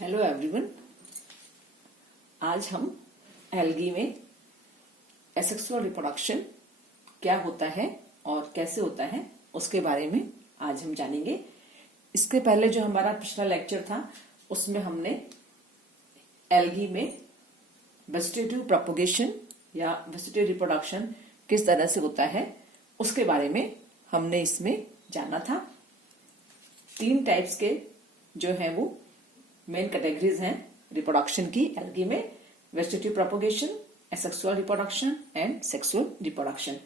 Hello everyone. आज हम algae में एसेक्सुअल रिप्रोडक्शन क्या होता है और कैसे होता है उसके बारे में आज हम जानेंगे। इसके पहले जो हमारा पिछला लेक्चर था उसमें हमने एल्गी में वेजिटेटिव प्रोपगेशन या वेजिटेटिव रिप्रोडक्शन किस तरह से होता है उसके बारे में हमने इसमें जाना था। 3 टाइप्स के जो है वो मेन कैटेगरीज हैं रिप्रोडक्शन की एल्गी में: vegetative propagation, asexual reproduction and sexual reproduction.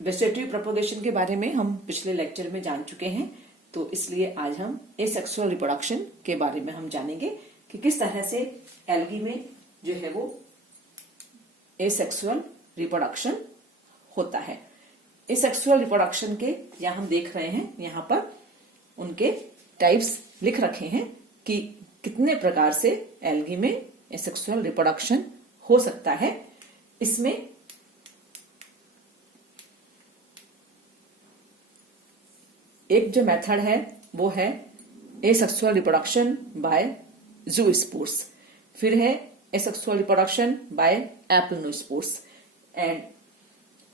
Vegetative propagation के बारे में हम पिछले लेक्चर में जान चुके हैं, तो इसलिए आज हम एसेक्सुअल रिप्रोडक्शन के बारे में हम जानेंगे कि किस तरह से एल्गी में जो है वो एसेक्सुअल रिप्रोडक्शन होता है। एसेक्सुअल रिप्रोडक्शन के यहाँ हम देख रहे हैं, यहाँ पर उनके टाइप्स लिख रखे हैं कि कितने प्रकार से एल्गी में एसेक्सुअल रिप्रोडक्शन हो सकता है। इसमें एक जो मेथड है वो है एसेक्सुअल रिप्रोडक्शन बाय ज़ूस्पोर्स, फिर है asexual reproduction by aplanospores and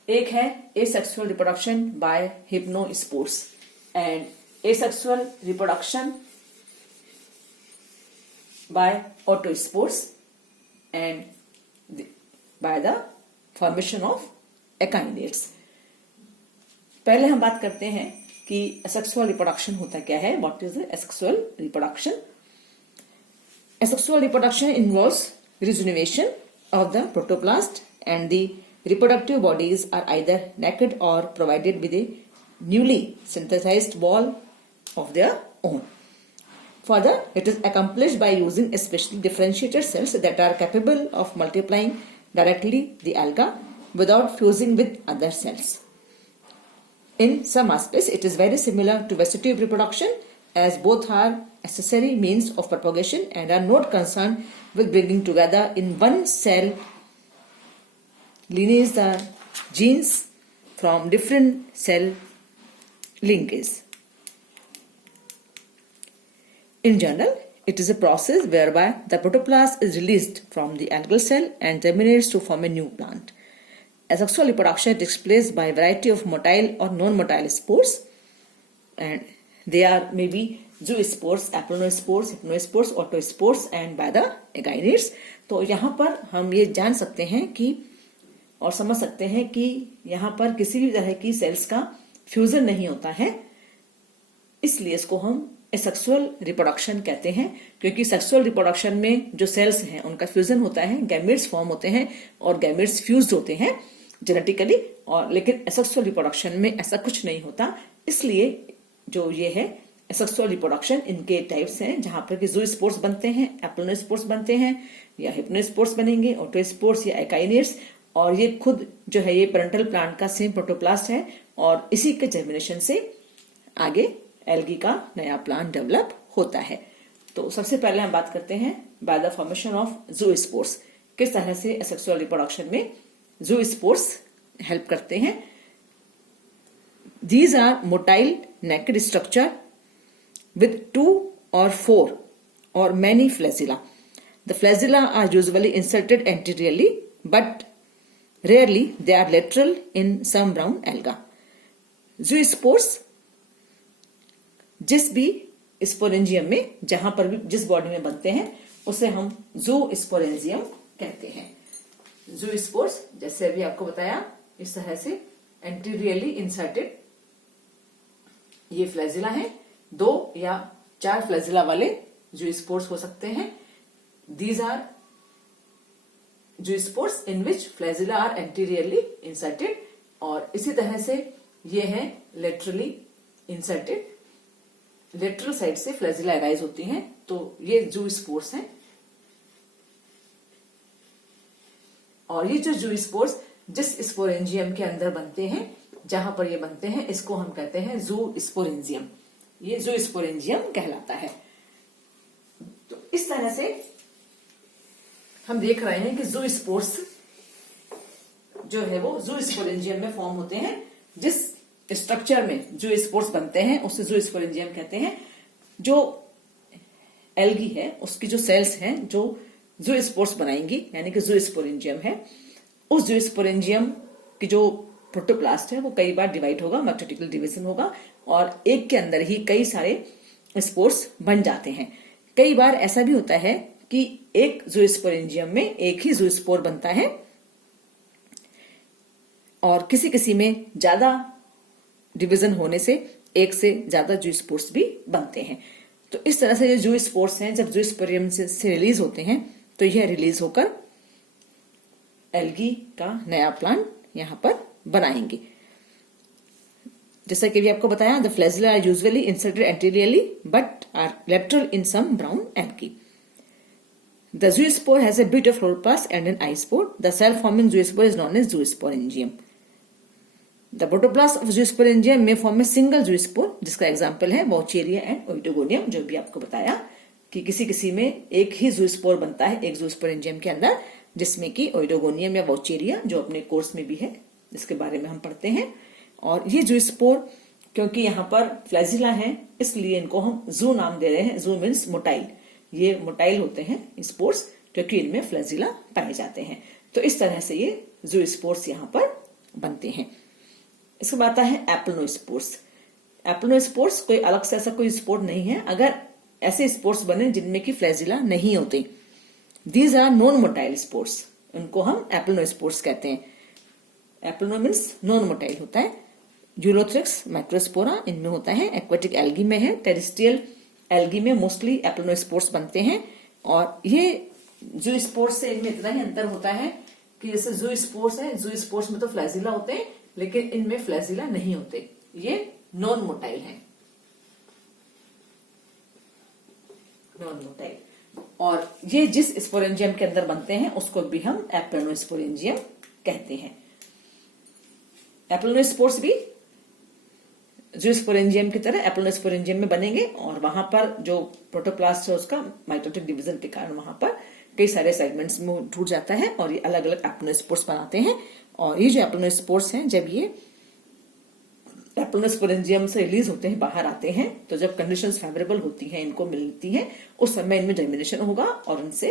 एक है asexual reproduction by hypnospores and asexual reproduction by autospores and by the formation of echinates। पहले हम बात करते हैं कि एसेक्सुअल रिप्रोडक्शन होता क्या है। What is the asexual reproduction? Asexual reproduction involves rejuvenation of the protoplast and the reproductive bodies are either naked or provided with a newly synthesized wall of their own. Further, it is accomplished by using especially differentiated cells that are capable of multiplying directly the alga without fusing with other cells. In some aspects, it is very similar to vegetative reproduction, as both are accessory means of propagation and are not concerned with bringing together in one cell lineage the genes from different cell linkages. In general, it is a process whereby the protoplast is released from the algal cell and germinates to form a new plant. Asexual reproduction takes place by a variety of motile or non-motile spores, and they are maybe zoospores, aplonospores, hypnospores, autospores and by the echinates। तो यहाँ पर हम ये जान सकते हैं कि और समझ सकते हैं कि यहाँ पर किसी भी तरह की सेल्स का फ्यूजन नहीं होता है, इसलिए इसको हम एसेक्सुअल रिप्रोडक्शन कहते हैं। क्योंकि सेक्सुअल रिप्रोडक्शन में जो सेल्स हैं उनका फ्यूजन होता है, गैमेट्स फॉर्म होते हैं और गैमेट्स फ्यूज्ड होते हैं जेनेटिकली, और लेकिन एसेक्सुअल रिप्रोडक्शन में ऐसा कुछ नहीं होता। इसलिए जो ये है एसेक्सुअल रिप्रोडक्शन, इनके टाइप्स हैं जहां पर कि ज़ूस्पोर्स बनते हैं, एप्लनोस्पोर्स बनते हैं या हिप्नोस्पोर्स बनेंगे, ऑटोस्पोर्स या एकाइनेट्स, और ये खुद जो है ये पेरेंटल प्लांट का सेम प्रोटोप्लास्ट है और इसी के जर्मिनेशन से आगे एल्गी का नया प्लांट डेवलप होता है। तो सबसे पहले हम बात करते हैं बाय द फॉर्मेशन ऑफ ज़ूस्पोर्स, किस तरह से एसेक्सुअल रिप्रोडक्शन में ज़ूस्पोर्स हेल्प करते हैं। These are motile naked structure with 2 or 4 or many flagella. The flagella are usually inserted anteriorly, but rarely they are lateral in some brown alga. Zoospores जिस भी sporangium में, जहां पर भी जिस बॉडी में बनते हैं उसे हम ज़ूस्पोरेंजियम कहते हैं। ज़ूस्पोर्स जैसे अभी आपको बताया इस तरह से एंटीरियरली इंसर्टेड ये फ्लैजिला है, 2 या 4 फ्लैजिला वाले ज़ूस्पोर्स हो सकते हैं। These are zoospores in which flagella are anteriorly inserted, और इसी तरह से ये है लेटरली इंसर्टेड, लेटरल साइड से फ्लैजिला अराइज होती हैं, तो ये ज़ूस्पोर्स हैं। और ये जो ज़ूस्पोर्स जिस स्पोरेंजियम के अंदर बनते हैं, जहां पर ये बनते हैं, इसको हम कहते हैं ज़ूस्पोरेंजियम। ये ज़ूस्पोरेंजियम कहलाता है। तो इस तरह से हम देख रहे हैं कि ज़ूस्पोर्स जो है वो ज़ूस्पोरेंजियम में फॉर्म होते हैं। जिस स्ट्रक्चर में ज़ूस्पोर्स बनते हैं उसे ज़ूस्पोरेंजियम कहते हैं। जो एल्गी है उसकी जो सेल्स हैं जो ज़ूस्पोर्स बनाएंगी, यानी कि ज़ूस्पोरेंजियम है, उस ज़ूस्पोरेंजियम की जो प्रोटोप्लास्ट है वो कई बार डिवाइड होगा, मैट्रिटिकल डिवीजन होगा और एक के अंदर ही कई सारे स्पोर्स बन जाते हैं। कई बार ऐसा भी होता है कि एक ज़ूस्पोरेंजियम में एक ही ज़ूस्पोर बनता है और किसी किसी में ज्यादा डिवीजन होने से एक से ज्यादा ज़ूस्पोर्स भी बनते हैं। तो इस तरह से ये ज़ूस्पोर्स हैं जब ज़ूस्पोरियम से रिलीज होते हैं तो यह रिलीज होकर एल्गी का नया प्लांट यहां पर बनाएंगे। जैसा कि भी आपको बताया, the flagella are usually inserted anteriorly but are lateral in some brown algae. The zoospore has a bit of chloroplast and an eye spore. The cell-forming zoospore is known as zoosporangium. The protoplast of zoosporangium may form a single zoospore, जिसका example है Vaucheria and Oedogonium, जो भी आपको बताया कि किसी किसी में एक ही zoospore बनता है एक zoosporangium के अंदर, जिसमें कि Oedogonium या Vaucheria जो अपने कोर्स में भी है जिसके बारे में हम पढ़ते हैं। और ये zoospore क्योंकि यहाँ पर फ्लैजिला है इसलिए इनको हम zoo नाम दे रहे हैं। zoo मीन्स मोटाइल, ये मोटाइल होते हैं स्पोर्स क्योंकि इनमें फ्लैजिला पाए जाते हैं। तो इस तरह से ये ज़ूस्पोर्स यहाँ पर बनते हैं। इसके बाद आता है एप्लोनोस्पोर्स। एप्लोनोस्पोर्स कोई अलग से ऐसा कोई स्पोर नहीं है, अगर ऐसे स्पोर्स बने जिनमें कि फ्लैजिला नहीं होते, these are non motile spores, उनको हम एप्लोनोस्पोर्स कहते हैं। एप्लोनो मीन्स नॉन मोटाइल होता है। यूलोथ्रिक्स माइक्रोस्पोरा इनमें होता है, एक्वेटिक एल्गी में है, टेरेस्ट्रियल एल्गी में मोस्टली एप्लोनोस्पोर्स बनते हैं। और ये ज़ूस्पोर्स से इनमें इतना ही अंतर होता है कि जैसे ज़ूस्पोर्स है, ज़ूस्पोर्स में तो फ्लैजिला होते हैं लेकिन इनमें फ्लैजिला नहीं होते, ये नॉन मोटाइल है, नॉन मोटाइल। और ये जिस स्पोरेंजियम के अंदर बनते हैं उसको भी हम एप्लोनोस्पोरेंजियम कहते हैं। एप्लोनोस्पोर्स भी ज़ूस्पोरेंजियम की तरह एप्लोनोस्पोरेंजियम में बनेंगे और वहां पर जो प्रोटोप्लास्ट है उसका माइटोटिक डिवीजन के कारण वहां पर कई सारे सेगमेंट्स में टूट जाता है और ये अलग अलग एप्लोनोस्पोर्स बनाते हैं। और ये जो एप्लोनोस्पोर्स हैं जब ये एप्लोनोस्पोरेंजियम से रिलीज होते हैं, बाहर आते हैं, तो जब कंडीशंस फेवरेबल होती हैं, इनको मिलती हैं, उस समय इनमें जर्मिनेशन होगा और उनसे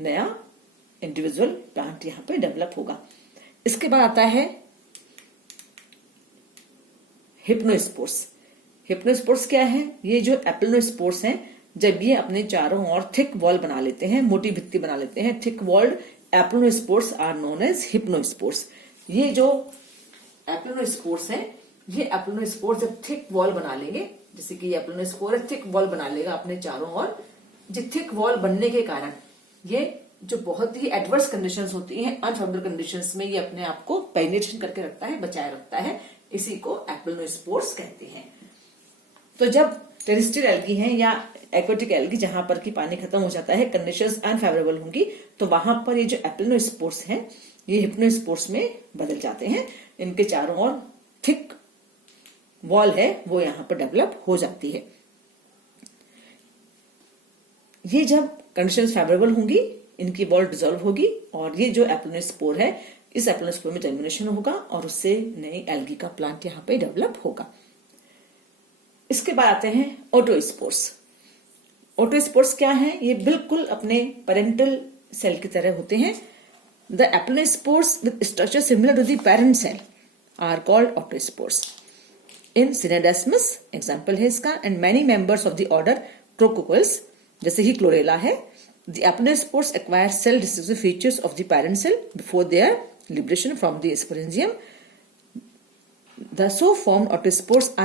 नया इंडिविजुअल प्लांट यहाँ पे डेवलप होगा। इसके बाद आता है हिप्नोस्पोर्स। हिप्नोस्पोर्स क्या है? ये जो एप्लोनोस्पोर्स हैं जब ये अपने चारों ओर थिक वॉल बना लेते हैं, मोटी भित्ति बना लेते हैं, thick walled aplanospores are known as hypnospores. ये जो एप्लोनोस्पोर्स हैं, ये एप्लोनोस्पोर्स जब थिक वॉल बना लेंगे, जैसे कि ये एप्लोनोस्पोर थिक वॉल बना लेगा अपने चारों ओर, जो थिक वॉल बनने के कारण ये जो बहुत ही एडवर्स कंडीशंस होती हैं, अनफेवरेबल कंडीशंस में ये अपने आप को पेनिट्रेशन करके रखता है, बचाए रखता है, इसी को एप्लोनोस्पोर्स कहते हैं। तो जब टेरेस्ट्रियल एल्गी हैं या एक्वेटिक एल्गी जहां पर कि पानी खत्म हो जाता है, कंडीशंस अनफेवरेबल होंगी, तो वहां पर ये जो एप्लोनोस्पोर्स हैं ये हिप्नोस्पोर्स में बदल जाते हैं। इनके चारों ओर थिक वॉल है वो यहां पर डेवलप हो जाती है। ये जब कंडीशंस फेवरेबल होंगी, इनकी वॉल डिसॉल्व होगी और ये जो एप्लोनोस्पोर है, इस एप्लोनोस्पोर में जर्मिनेशन होगा और उससे नई एल्गी का प्लांट यहाँ पे डेवलप होगा। इसके बाद आते हैं ओटोस्पोर्स। ओटोस्पोर्स क्या है? ये बिल्कुल अपने पेरेंटल सेल की तरह होते हैं। The aplanospores with structure similar to the parent cell are called autospores. In Scenedesmus example है इसका, and many members of the order Chlorococcales, जैसे ही क्लोरेला है, the aplonospores acquire cell distinctive features of the parent cell before their liberation from the sporangium. The so formed otospores are